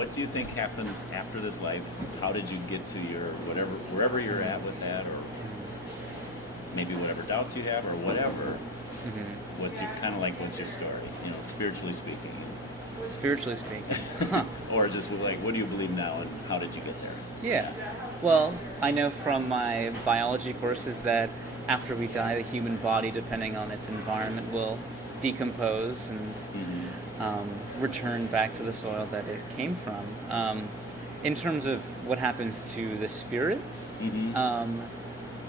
what do you think happens after this life? How did you get to your wherever you're at with that, or maybe whatever doubts you have, or whatever? What's your story? Spiritually speaking. Spiritually speaking. Or just like, what do you believe now, and how did you get there? Yeah. Well, I know from my biology courses that after we die, the human body, depending on its environment, will decompose and return back to the soil that it came from. In terms of what happens to the spirit,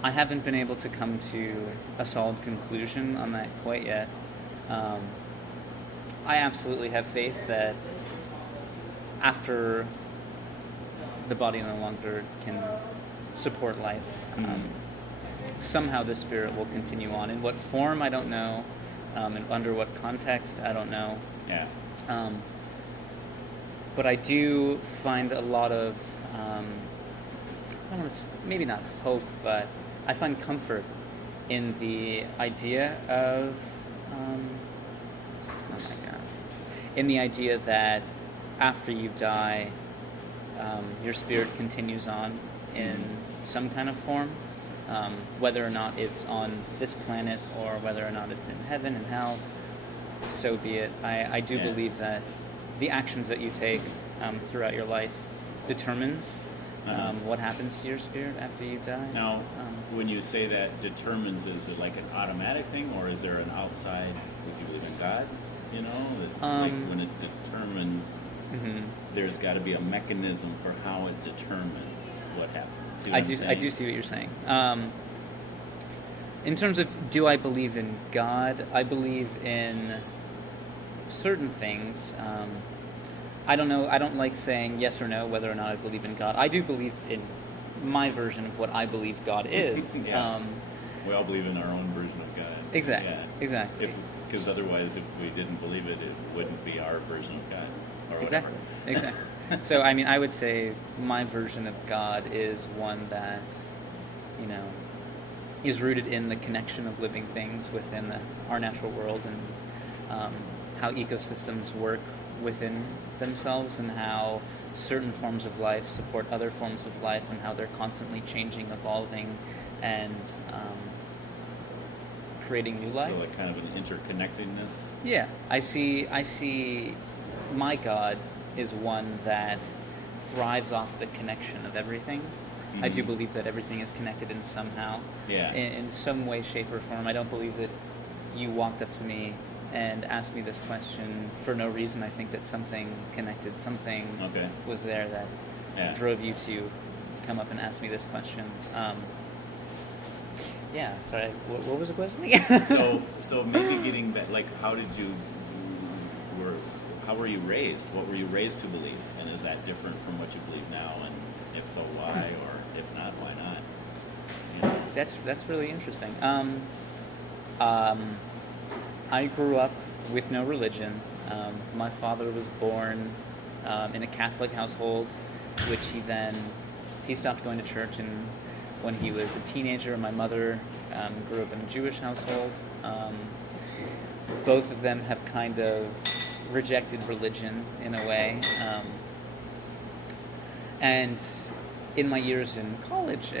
I haven't been able to come to a solid conclusion on that quite yet. I absolutely have faith that after the body no longer can support life, somehow the spirit will continue on. In what form, I don't know. And under what context, I don't know. Yeah. But I do find a lot of, maybe not hope, but I find comfort in the idea of, in the idea that after you die, your spirit continues on in some kind of form, whether or not it's on this planet or whether or not it's in heaven and hell, so be it. I do believe that the actions that you take throughout your life determines what happens to your spirit after you die. Now, when you say that determines, is it like an automatic thing, or is there an outside, would you believe in God? Like when it determines, there's got to be a mechanism for how it determines what happens. I do see what you're saying. In terms of, do I believe in God? I believe in certain things. I don't know. I don't like saying yes or no whether or not I believe in God. I do believe in my version of what I believe God is. We all believe in our own version of God. Exactly. Yeah. Exactly. Because otherwise, if we didn't believe it, it wouldn't be our version of God. Or exactly. Whatever. Exactly. So, I mean, I would say my version of God is one that, is rooted in the connection of living things within our natural world, and how ecosystems work within themselves, and how certain forms of life support other forms of life, and how they're constantly changing, evolving, and creating new life. So like kind of an interconnectedness? Yeah. I see my God is one that thrives off the connection of everything. I do believe that everything is connected in somehow. Yeah. In some way, shape, or form. I don't believe that you walked up to me and asked me this question for no reason. I think that something connected, something was there that drove you to come up and ask me this question. Sorry, what was the question again? so maybe getting back, like, how were you raised? What were you raised to believe? And is that different from what you believe now? And if so, why? Or if not, why not? That's really interesting. I grew up with no religion. My father was born in a Catholic household, which he stopped going to church when he was a teenager. My mother grew up in a Jewish household. Both of them have kind of rejected religion in a way. And in my years in college,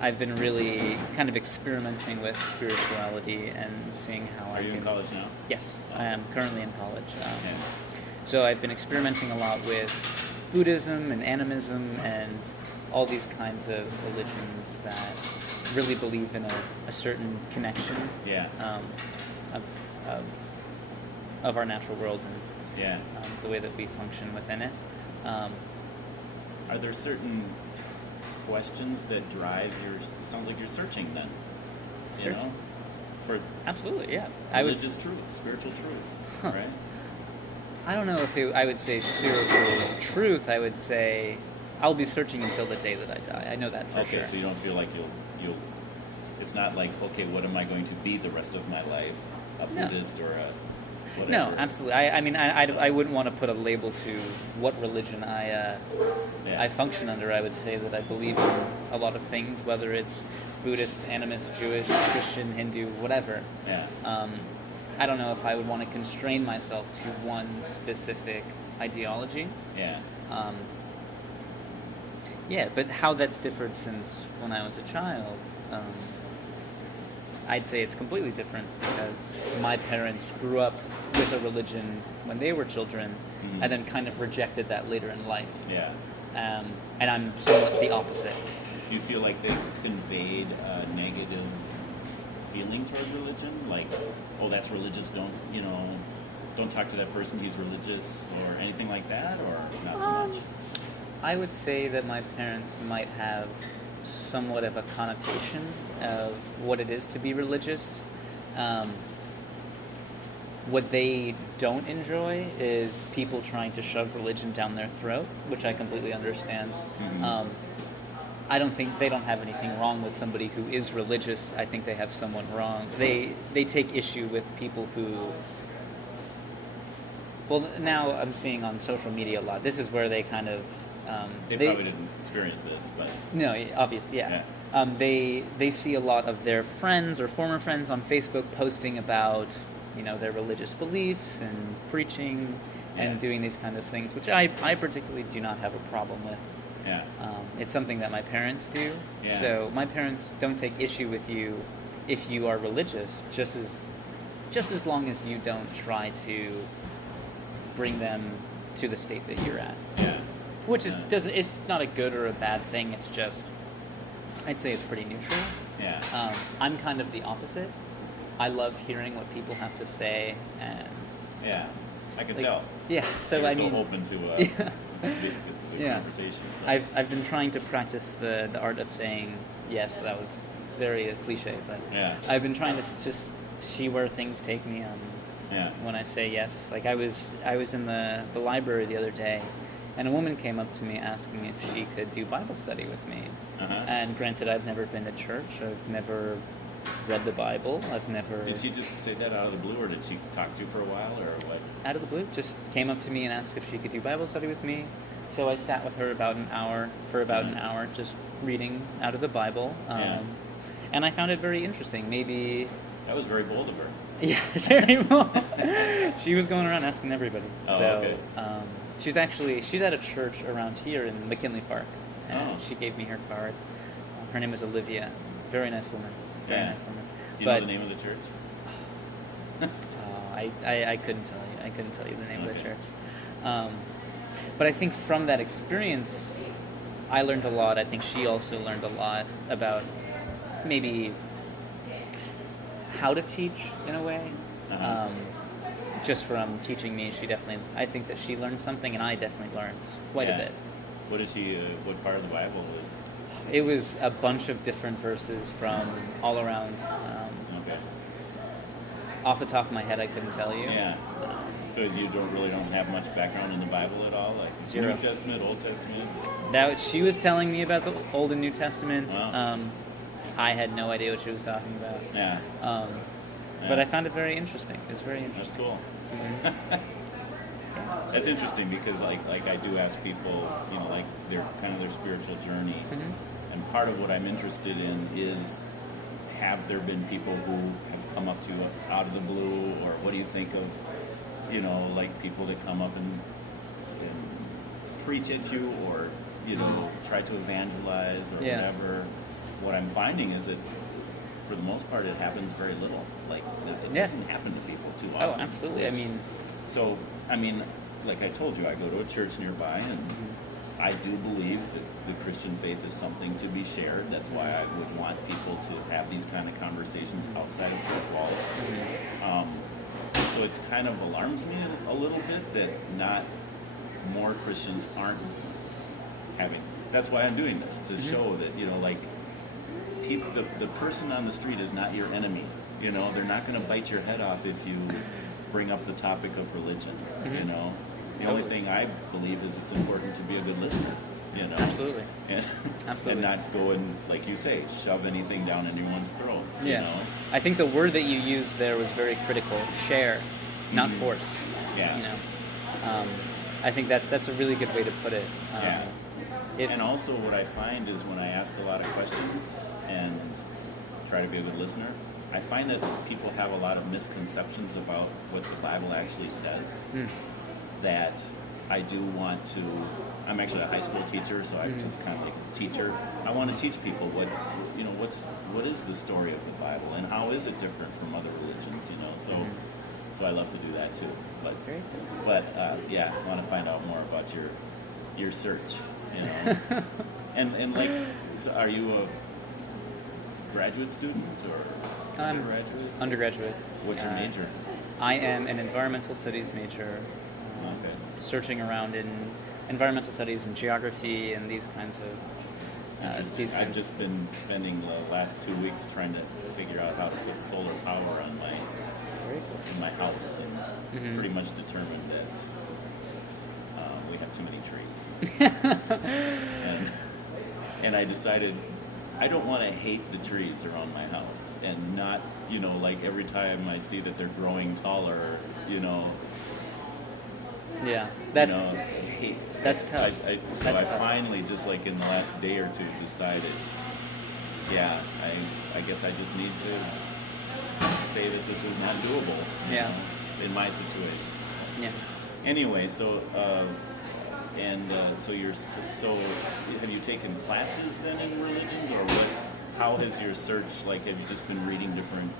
I've been really kind of experimenting with spirituality and seeing how Are you in college now? Yes, I am currently in college. So I've been experimenting a lot with Buddhism and animism and all these kinds of religions that really believe in a certain connection of our natural world and the way that we function within it. Are there certain questions that drive it sounds like you're searching then, for absolutely, yeah. Religious truth, spiritual truth, right? I don't know if I would say spiritual truth. I would say I'll be searching until the day that I die. I know that for sure. Okay, so you don't feel like you'll. It's not like, okay, what am I going to be the rest of my life? A Buddhist or a whatever? No, absolutely. I wouldn't want to put a label to what religion I function under. I would say that I believe in a lot of things, whether it's Buddhist, animist, Jewish, Christian, Hindu, whatever. Yeah. I don't know if I would want to constrain myself to one specific ideology. Yeah. Yeah, but how that's differed since when I was a child, I'd say it's completely different because my parents grew up with a religion when they were children, and then kind of rejected that later in life. Yeah. And I'm somewhat the opposite. Do you feel like they conveyed a negative feeling towards religion? Like, oh, that's religious, don't talk to that person, he's religious, or anything like that, or not so much? I would say that my parents might have somewhat of a connotation of what it is to be religious. What they don't enjoy is people trying to shove religion down their throat, which I completely understand. I don't think they don't have anything wrong with somebody who is religious. I think they have someone wrong. They take issue with people who... Well, now I'm seeing on social media a lot. This is where they kind of... They probably didn't experience this, but... No, obviously, yeah. They see a lot of their friends or former friends on Facebook posting about, their religious beliefs and preaching and doing these kind of things, which I particularly do not have a problem with. Yeah. It's something that my parents do. Yeah. So my parents don't take issue with you if you are religious, just as long as you don't try to bring them to the state that you're at. Yeah. Which it's not a good or a bad thing. It's just, I'd say it's pretty neutral. Yeah. I'm kind of the opposite. I love hearing what people have to say, and yeah, I can tell. Yeah. So You're I mean, so open to the conversation. So. I've been trying to practice the art of saying yes. That was very cliche, but I've been trying to just see where things take me. When I say yes, like I was in the library the other day, and a woman came up to me asking if she could do Bible study with me. And granted, I've never been to church. I've never read the Bible. I've never... Did she just say that out of the blue, or did she talk to you for a while, or what? Out of the blue. Just came up to me and asked if she could do Bible study with me. So I sat with her for about an hour, just reading out of the Bible. And I found it very interesting. Maybe... That was very bold of her. Yeah, very bold. She was going around asking everybody. Oh, so, okay. She's at a church around here in McKinley Park. And she gave me her card. Her name is Olivia. Very nice woman. Very nice woman. Do you know the name of the church? I couldn't tell you. I couldn't tell you the name of the church. But I think from that experience, I learned a lot. I think she also learned a lot about maybe how to teach in a way. Just from teaching me, I think that she learned something, and I definitely learned quite a bit. What part of the Bible? It was a bunch of different verses from all around. Off the top of my head, I couldn't tell you. Yeah. Because you don't have much background in the Bible at all, like Zero. New Testament, Old Testament. She was telling me about the Old and New Testament. Wow. I had no idea what she was talking about. Yeah. But I found it very interesting. It's very interesting. That's cool. That's interesting because, like I do ask people, like their spiritual journey, and part of what I'm interested in is, have there been people who have come up to you out of the blue, or what do you think of, like people that come up and preach at you, or try to evangelize or whatever. What I'm finding is that, for the most part, it happens very little. Like, it doesn't happen to people too often. Oh, absolutely. Like I told you, I go to a church nearby, and I do believe that the Christian faith is something to be shared. That's why I would want people to have these kind of conversations outside of church walls. So it kind of alarms me a little bit that not more Christians aren't having. That's why I'm doing this, to show that, the person on the street is not your enemy. They're not going to bite your head off if you bring up the topic of religion. The only thing I believe is it's important to be a good listener. Absolutely. And not go and, like you say, shove anything down anyone's throats. I think the word that you used there was very critical. Share, not force. I think that's a really good way to put it. And also what I find is, when I ask a lot of questions and try to be a good listener, I find that people have a lot of misconceptions about what the Bible actually says. That I do want to. I'm actually a high school teacher, so I just kind of like a teacher. I want to teach people what is the story of the Bible and how is it different from other religions, So I love to do that too. But Very cool. But yeah, I want to find out more about your search, and like, so are you a graduate student or undergraduate? What's your major? I am an environmental studies major. Okay. Searching around in environmental studies and geography and these kinds of. I've just been spending the last 2 weeks trying to figure out how to put solar power on in my house, and pretty much determined that we have too many trees. and I decided I don't want to hate the trees around my house, and not, like every time I see that they're growing taller, Yeah, that's that's tough. So I finally, just like in the last day or two, decided, I guess I just need to say that this is not doable. In my situation. So. Yeah. Anyway, so so have you taken classes then in religions, or what? How has your search, like, have you just been reading different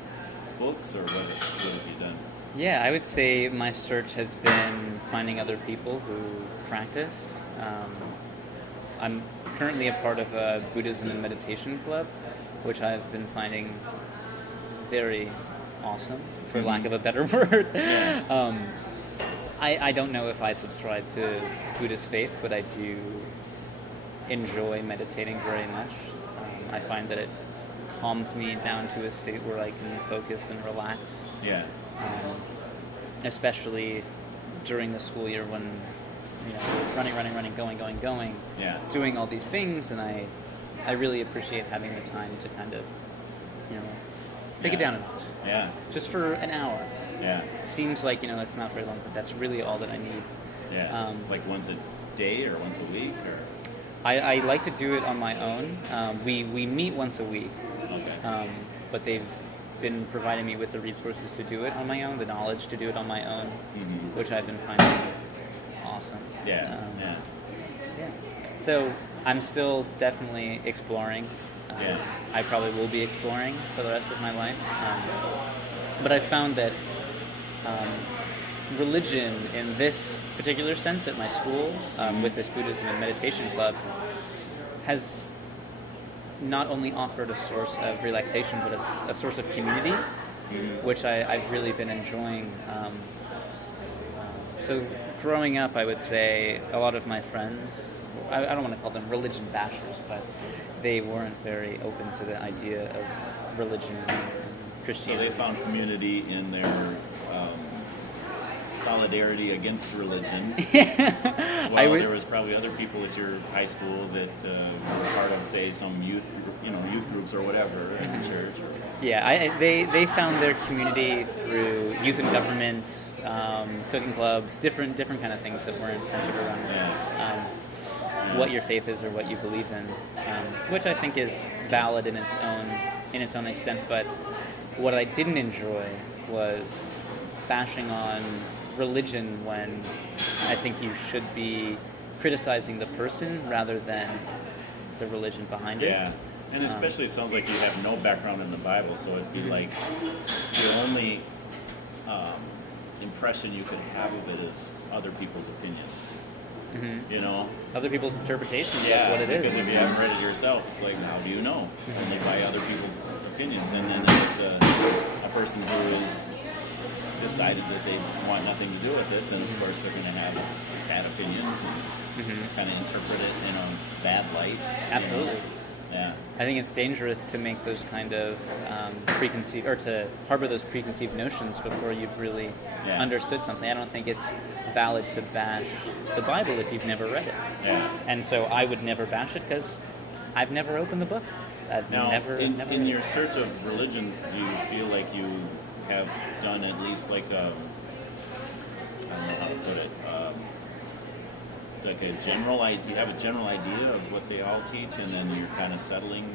books, or what have you done? Yeah, I would say my search has been finding other people who practice. I'm currently a part of a Buddhism and meditation club, which I've been finding very awesome, for lack of a better word. Yeah. I don't know if I subscribe to Buddhist faith, but I do enjoy meditating very much. I find that it calms me down to a state where I can focus and relax. Yeah. Especially during the school year when, running, going, yeah, doing all these things, and I really appreciate having the time to kind of, take it down a notch. Yeah. Just for an hour. Yeah. Seems like, that's not very long, but that's really all that I need. Yeah. Like once a day or once a week, or? I like to do it on my own. We meet once a week. Okay. But they've been providing me with the resources to do it on my own, the knowledge to do it on my own, which I've been finding awesome. Yeah. Yeah. So I'm still definitely exploring. I probably will be exploring for the rest of my life. But I found that religion in this particular sense at my school, with this Buddhism and meditation club, has not only offered a source of relaxation, but a source of community, which I've really been enjoying. So growing up, I would say a lot of my friends, I don't want to call them religion bashers, but they weren't very open to the idea of religion and Christianity. So they found community in their solidarity against religion. There was probably other people at your high school that were part of, say, some youth groups or whatever in the church. Yeah, they found their community through youth and government, cooking clubs, different kind of things that weren't centered around what your faith is or what you believe in, which I think is valid in its own extent. But what I didn't enjoy was bashing on religion when I think you should be criticizing the person rather than the religion behind it. Yeah, and especially it sounds like you have no background in the Bible, so it'd be like the only impression you could have of it is other people's opinions. Other people's interpretations of what it is. Because if you haven't read it yourself, it's like, how do you know? Only by other people's opinions. And then if it's a person who has decided that they want nothing to do with it, then of course they're going to have bad opinions and kind of interpret it in a bad light. Absolutely. Yeah. I think it's dangerous to make those kind of preconceived, or to harbor those preconceived notions before you've really understood something. I don't think it's valid to bash the Bible if you've never read it. Yeah. And so I would never bash it because I've never opened the book. I've never in your search of religions, do you feel like you have done at least like I don't know how to put it. It's like a general idea. You have a general idea of what they all teach, and then you're kind of settling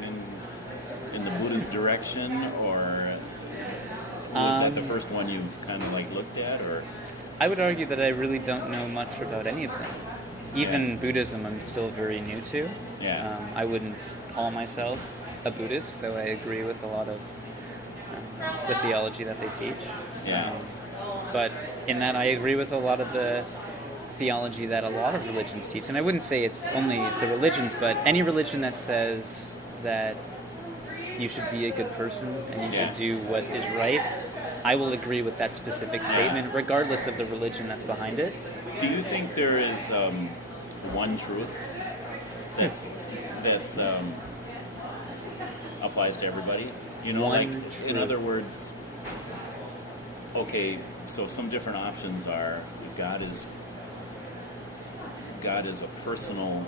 in the Buddhist direction, or was that the first one you've kind of like looked at, or? I would argue that I really don't know much about any of them. Even Buddhism, I'm still very new to. Yeah. I wouldn't call myself a Buddhist, though I agree with a lot of the theology that they teach. Yeah. But in that, I agree with a lot of the theology that a lot of religions teach. And I wouldn't say it's only the religions, but any religion that says that you should be a good person and you should do what is right, I will agree with that specific statement, regardless of the religion that's behind it. Do you think there is one truth that's applies to everybody? You know, One like in other words, okay, so some different options are God is a personal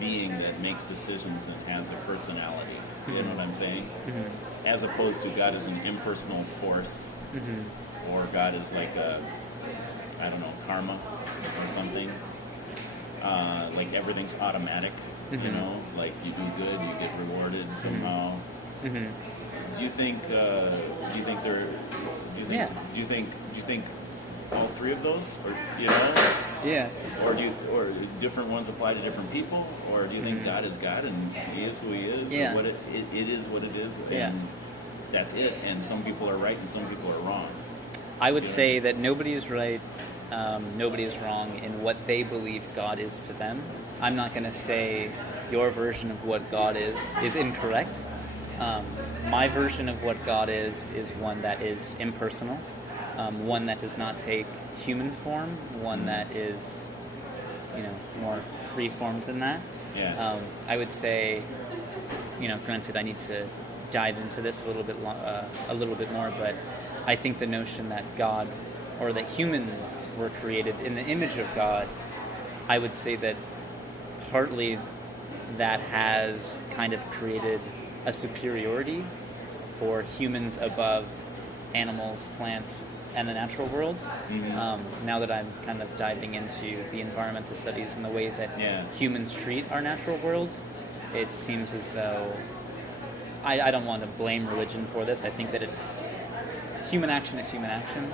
being that makes decisions and has a personality. You know what I'm saying? Mm-hmm. As opposed to God is an impersonal force, or God is like karma or something. Like everything's automatic. You know, like you do good, you get rewarded somehow. Do you think all three of those, or or different ones apply to different people, or do you think God is God and He is who He is, or what it is what it is, and that's it, and some people are right and some people are wrong? I would say that nobody is right, nobody is wrong in what they believe God is to them. I'm not going to say your version of what God is incorrect. My version of what God is one that is impersonal, one that does not take human form, one that is, more free-formed than that. Yeah. I would say, granted, I need to dive into this a little bit more, but I think the notion that God, or that humans were created in the image of God, I would say that partly that has kind of created a superiority for humans above animals, plants, and the natural world. Now that I'm kind of diving into the environmental studies and the way that humans treat our natural world, it seems as though I don't want to blame religion for this. I think that it's human action is human action.